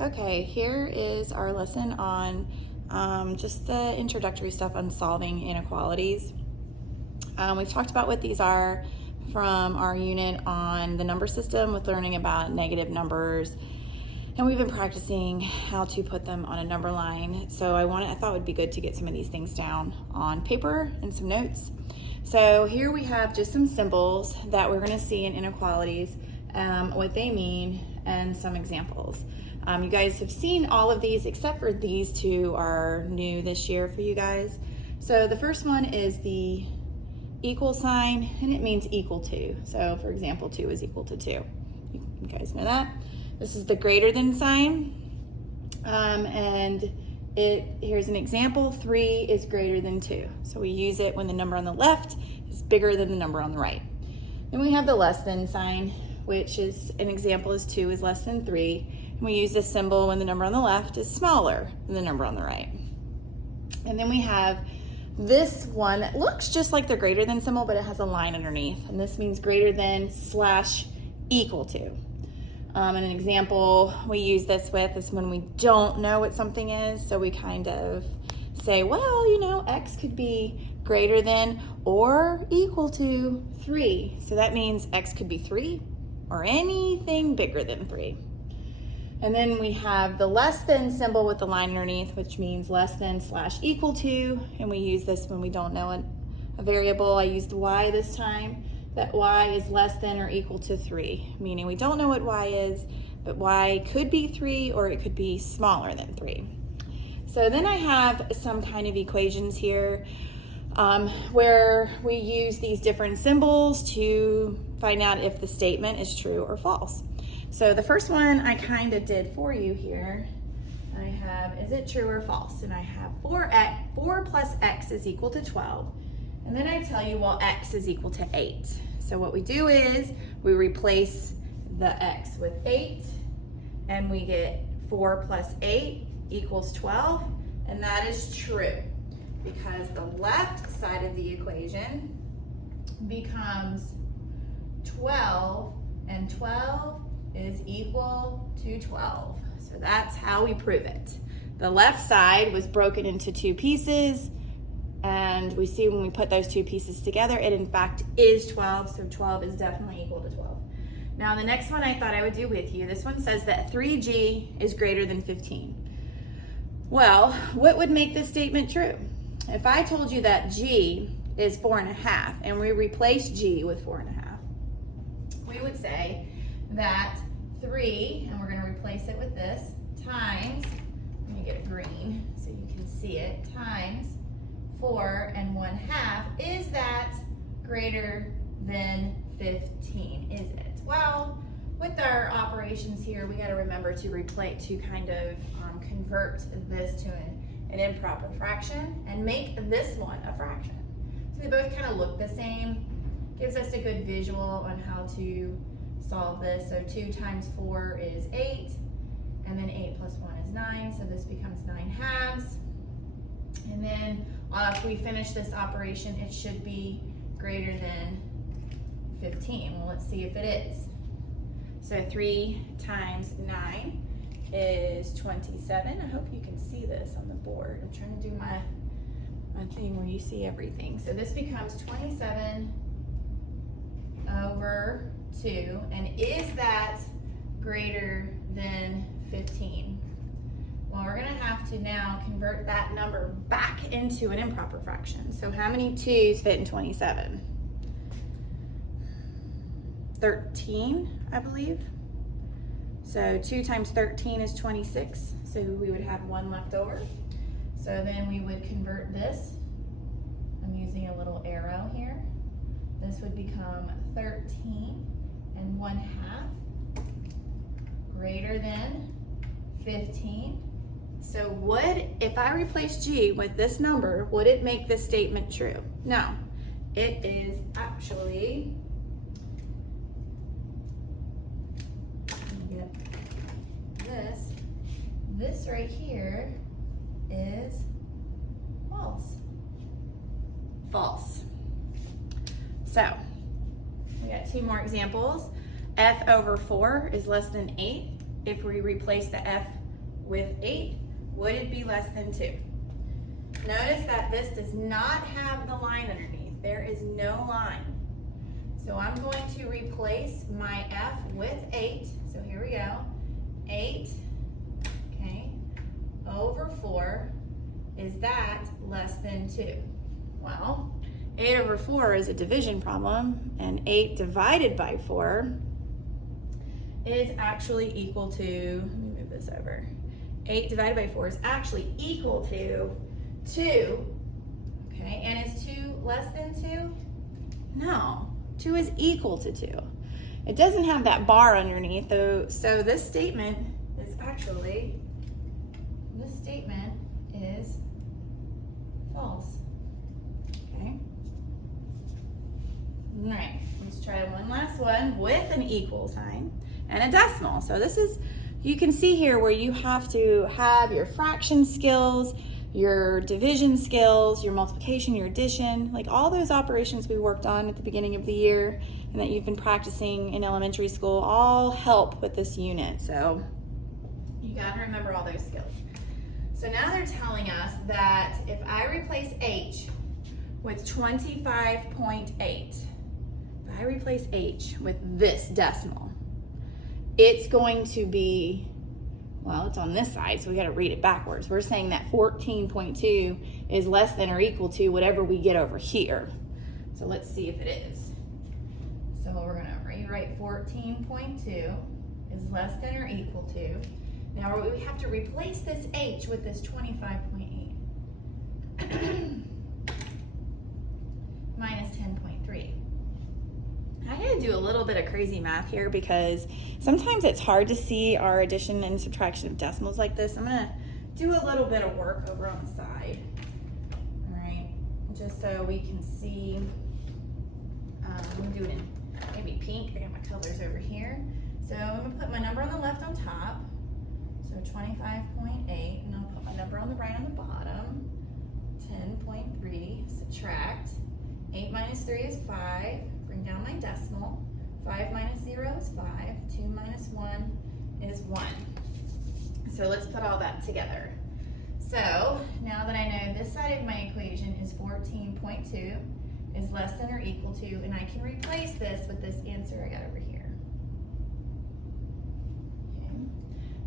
Okay, here is our lesson on just the introductory stuff on solving inequalities. We've talked about what these are from our unit on the number system with learning about negative numbers, and we've been practicing how to put them on a number line. So I thought it would be good to get some of these things down on paper and some notes. So here we have just some symbols that we're going to see in inequalities, what they mean, and some examples. You guys have seen all of these except for these two are new this year for you guys. So the first one is the equal sign, and it means equal to. So for example, 2 is equal to 2. You guys know that. This is the greater than sign, and here's an example. 3 is greater than 2. So we use it when the number on the left is bigger than the number on the right. Then we have the less than sign, which is an example is 2 is less than 3. And we use this symbol when the number on the left is smaller than the number on the right. And then we have this one that looks just like the greater than symbol, but it has a line underneath. And this means greater than / equal to. And an example we use this with is when we don't know what something is. So we kind of say, well, you know, x could be greater than or equal to 3. So that means x could be 3 or anything bigger than 3. And then we have the less than symbol with the line underneath, which means less than / equal to. And we use this when we don't know a variable. I used y this time. That y is less than or equal to 3, meaning we don't know what y is, but y could be 3 or it could be smaller than 3. So then I have some kind of equations here where we use these different symbols to find out if the statement is true or false. So the first one I kind of did for you here. I have, is it true or false? And I have 4 plus x is equal to 12. And then I tell you, well, x is equal to 8. So what we do is we replace the x with 8, and we get 4 plus 8 equals 12. And that is true because the left side of the equation becomes 12, and 12 is equal to 12. So that's how we prove it. The left side was broken into 2 pieces, and we see when we put those 2 pieces together, it in fact is 12, so 12 is definitely equal to 12. Now the next one I thought I would do with you, this one says that 3g is greater than 15. Well, what would make this statement true? If I told you that g is 4.5 and we replace g with 4.5, we would say that 3, and we're going to replace it with this, times, let me get a green so you can see it, times 4 and 1/2, is that greater than 15, is it? Well, with our operations here, we got to remember to kind of convert this to an improper fraction and make this one a fraction. So they both kind of look the same. Gives us a good visual on how to solve this. So 2 times 4 is 8, and then 8 plus 1 is 9, so this becomes 9/2. And then if we finish this operation, it should be greater than 15. Well, let's see if it is. So 3 times 9 is 27. I hope you can see this on the board. I'm trying to do my thing where you see everything. So this becomes 27 over 2, and is that greater than 15? Well, we're going to have to now convert that number back into an improper fraction. So how many 2's fit in 27? 13, I believe. So 2 times 13 is 26, so we would have 1 left over. So then we would convert this. I'm using a little arrow here. This would become 13 and 1/2 greater than 15. So if I replace g with this number, would it make this statement true? No, it is actually, let me get this right here is false. False. So we got 2 more examples. F over 4 is less than 8. If we replace the F with 8, would it be less than 2? Notice that this does not have the line underneath. There is no line. So I'm going to replace my f with 8. So here we go. 8, okay, over 4. Is that less than 2? Well, 8 over 4 is a division problem, and 8 divided by 4 is actually equal to, let me move this over. 8 divided by 4 is actually equal to 2. Okay, and is 2 less than 2? No, 2 is equal to 2. It doesn't have that bar underneath, though, so this statement is actually, false. Okay. All right, let's try one last one with an equal sign and a decimal. So this is, you can see here where you have to have your fraction skills, your division skills, your multiplication, your addition, like all those operations we worked on at the beginning of the year and that you've been practicing in elementary school all help with this unit. So you got to remember all those skills. So now they're telling us that if I replace h with 25.8, if I replace h with this decimal, it's going to be, well, it's on this side, so we got to read it backwards. We're saying that 14.2 is less than or equal to whatever we get over here. So let's see if it is. So we're going to rewrite 14.2 is less than or equal to. Now we have to replace this h with this 25.8 minus 10.3. I had to do a little bit of crazy math here because sometimes it's hard to see our addition and subtraction of decimals like this. I'm gonna do a little bit of work over on the side, all right, just so we can see. I'm gonna do it in maybe pink. I got my colors over here. So I'm gonna put my number on the left on top. So 25.8, and I'll put my number on the right on the bottom. 10.3, subtract. 8 minus 3 is 5. Bring down my decimal. 5 minus 0 is 5. 2 minus 1 is 1. So let's put all that together. So now that I know this side of my equation is 14.2 is less than or equal to, and I can replace this with this answer I got over here.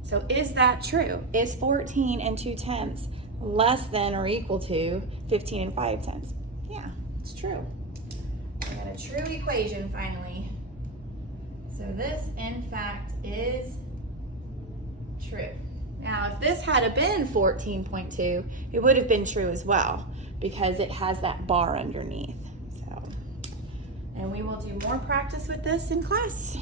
So is that true? Is 14 and 2/10 less than or equal to 15 and 5/10? Yeah, it's true. I got a true equation finally. So this, in fact, is true. Now, if this had been 14.2, it would have been true as well because it has that bar underneath. So, and we will do more practice with this in class.